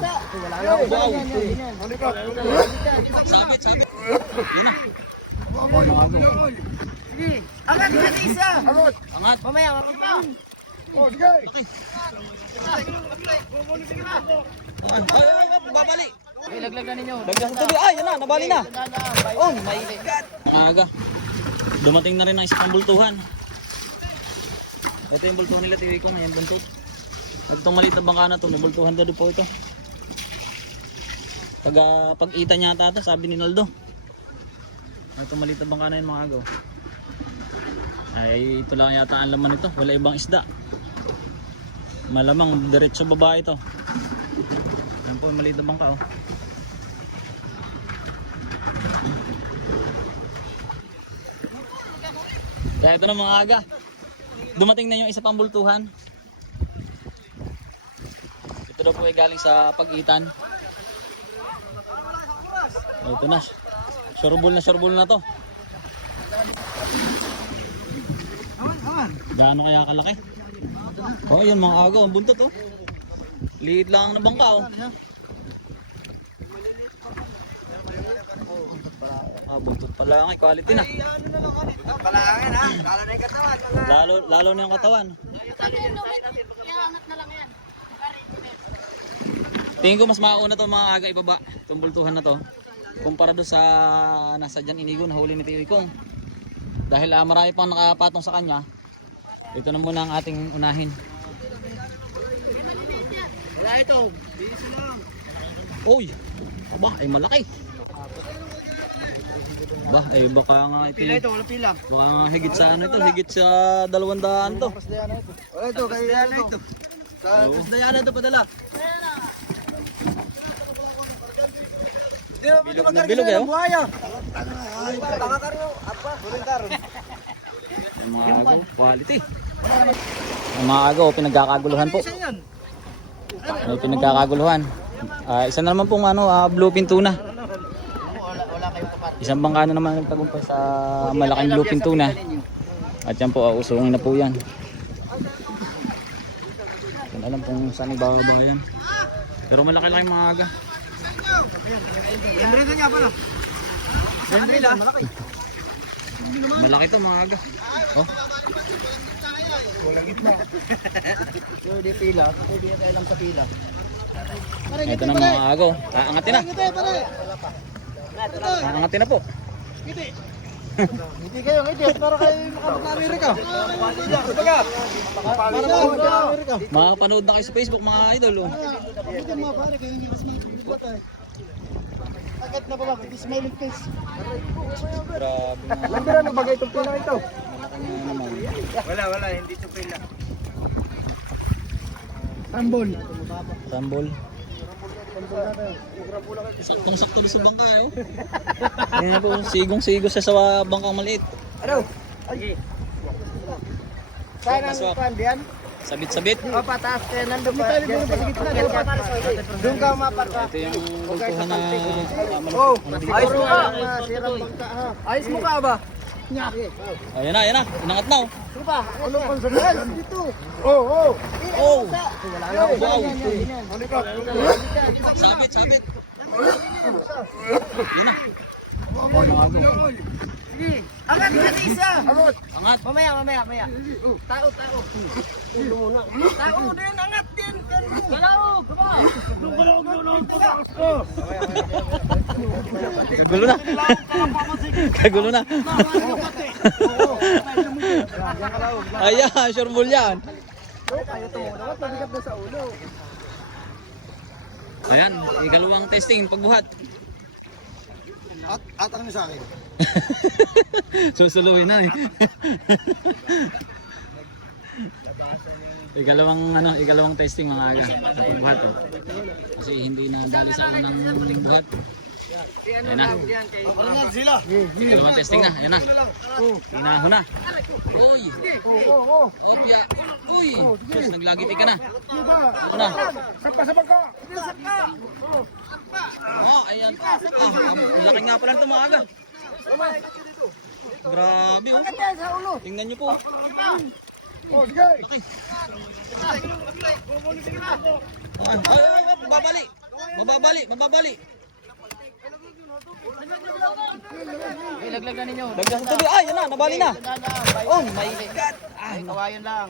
Wala na. Wow. Sabit, sabit. Yun na. Sige. Angat ka isa. Angat. Mamaya, mamaya. Babali. Ilaglag na ninyo. Dagdag sa tubig. Ay, yan na, nabali na. Oh my God. Aga. Dumating na rin ang isang bultuhan. Ito yung bultuhan nila, tiwi ko. Ngayon buntot. At itong maliit na bangka na ito, may bultuhan doon po ito. Pag-ita niya ata ito, sabi ni Naldo. Itong maliit na bangka na yun mga agaw. Ay, ito lang yata ang laman nito. Wala ibang isda. Malamang diretso baba ito. Yan po yung maliit na bangka. Oh. Kaya ito na mga aga. Dumating na yung isa pang bultuhan. Ito daw po ay galing sa Pag-itan. Ito na. Surbol na to. Gaano kaya kalaki? Oh, yun mga aga, ang buntot oh. Liit lang na bangka oh. Ah, buntot pala ang quality na. Palangin ha. Lalo na yung katawan. Lalo na yung katawan. Tingin ko mas makauna to mga aga ibaba. Itong bultuhan na to. Kumpara doon sa nasa dyan inigo na huli ni Tiwi Kong. Dahil marami pang nakapatong sa kanya. Ito na muna ang ating unahin. Wala ito. Busy lang. Uy! Aba, ay malaki. Ba, ay baka nga ito. Pila ito, wala pila. Baka nga higit sa ano ito, higit sa 200 to. Wala ito, kaya ito. Sa Dayana ito padala. Bilog na bilog eh oh. Buhaya. Ay, tanga karo. Apa? Buling karo. Ang mga agaw, quality. Ang mga agaw, pinagkakaguluhan po. May pinagkakaguluhan. Isa na naman pong ano, bluefin tuna. Isang bangka na naman nagtagumpay sa malaking bluefin tuna. At yan po, usungin na po yan. Hindi alam kung saan ibababa yan. Pero malaki-laki mga aga. Hendrika nga pala. Hendrika, malaki. Malaki to mga aga. Oh. Walang gitna. So, di pila. Pwede na tayo lang sa pila. Ito na mga agaw. Aangatin na. Aangatin na po. Ngiti kayo, ngiti. Para kayo nakapit na Amerika. Para nakapit na Amerika. Makakapanood na kayo sa Facebook mga idol. Oh. Ito mga pare, kayo hindi kasi mabibigat eh. Agad na pala, iti smiling face. Grabe na. Lambira, nagbagay itong pila ito. Malaki na naman. Wala, hindi ito pila. Tambol. Tambol. Saktong-sakto sa bangka eh. Oh. Ayan po, sigong-sigo siya sa bangkang maliit. Ano? Ay. Saan ang pandiyan? Sabit-sabit. O, pataas kayo. Nandun pa. Doon ka maparta. Ito yung bultuhan na Oh, ayos mo ka. Ayos mo ka ba? ayan na. Inangat na oh. Sige pa. Ano pang sabihin? Dito. Oh. Oh! Wala na. Wow! Ano ka? Sabit! Yun na. Sige. Angat ka isa. Angat. Mamaya. Tao. Ulo muna. Tao din, angat din. Galaw. Kagulo na. Ayan, sure ball yan. Ayan, ikalawang testing pagbuhat. Atang niyo sa akin. Susuluhin na eh. Ikalawang testing mga aga sa pagbuhat. Eh. Kasi hindi na dali sa unang buhat. Ayan na. Ikalawang testing na. Ayan na. Hinaho na. Uy! Opya! Uy! Diyos, naglagiti ka na. Ano na? Sabak ka. Oh, ayan. Ang laki nga pala ito mga aga. Grabe oh. Tingnan nyo po. Oh, sige. Ay, babali. Mababali, mababali. Ilaglag na ninyo. Lagyan sa tubig. Ay, yan na, nabali na. Oh my God. Ay, kawayan lang.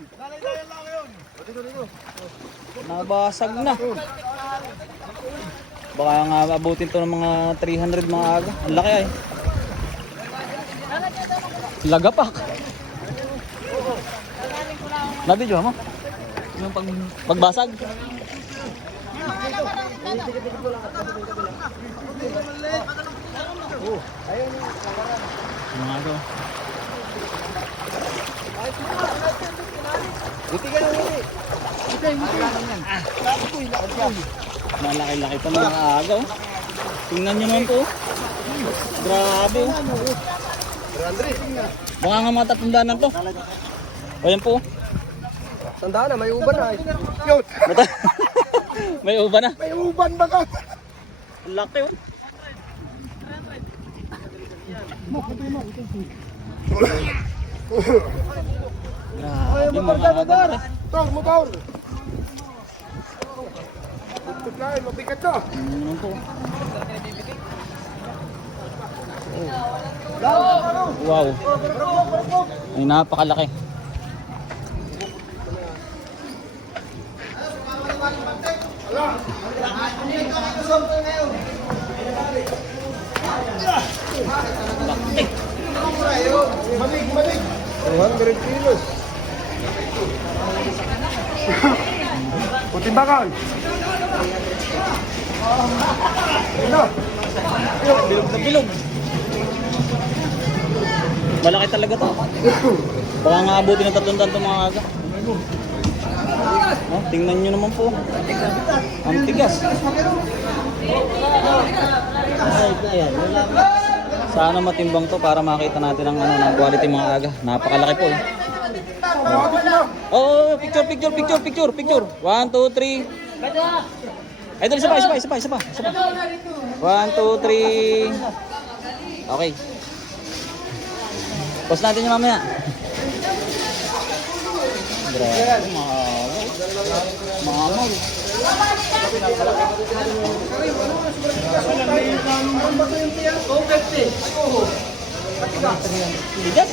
Nabasag na. Baka nga abutin to ng mga 300 mga aga. Ang laki ay. Lagapak. Nabidyo mo? Yung pagbasag. Mga aga. Malaki-laki pa mga aga. Oh. Tingnan nyo naman po. Grabe. Oh. Baka nga matatandaan to. O yan po. Tandaan na, may uban na. Yun. May uba na. May uban ba ka? Laki oh. Grabe mga aga. Tor, motor. Tuklain, mabigat na. Ano po? Wow. Ay napakalaki. Laki. Malig. 200 kilos. Putimbakan. Ano? Bilog na bilog. Malaki talaga to. Baka nga abutin ng 3 to mga aga. Oh, tingnan nyo naman po. Ang tigas. Sana matimbang to para makita natin ang ano, ng quality mga aga. Napakalaki po. Oh, picture. 1, 2, 3. Ay, dali, isa pa. 1, 2, 3. Okay. Post natin yung mamaya. Grabe, mahal. Bigat.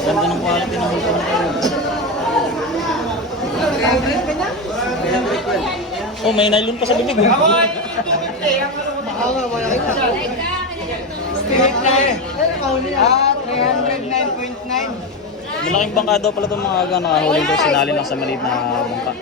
Ganda ng quality ng ito. Oh, may nylon pa sa bibig. Straight na eh. 309.9. Malaking bangka daw pala itong mga aga. Nakahuli daw sinali lang sa maliit na bangka.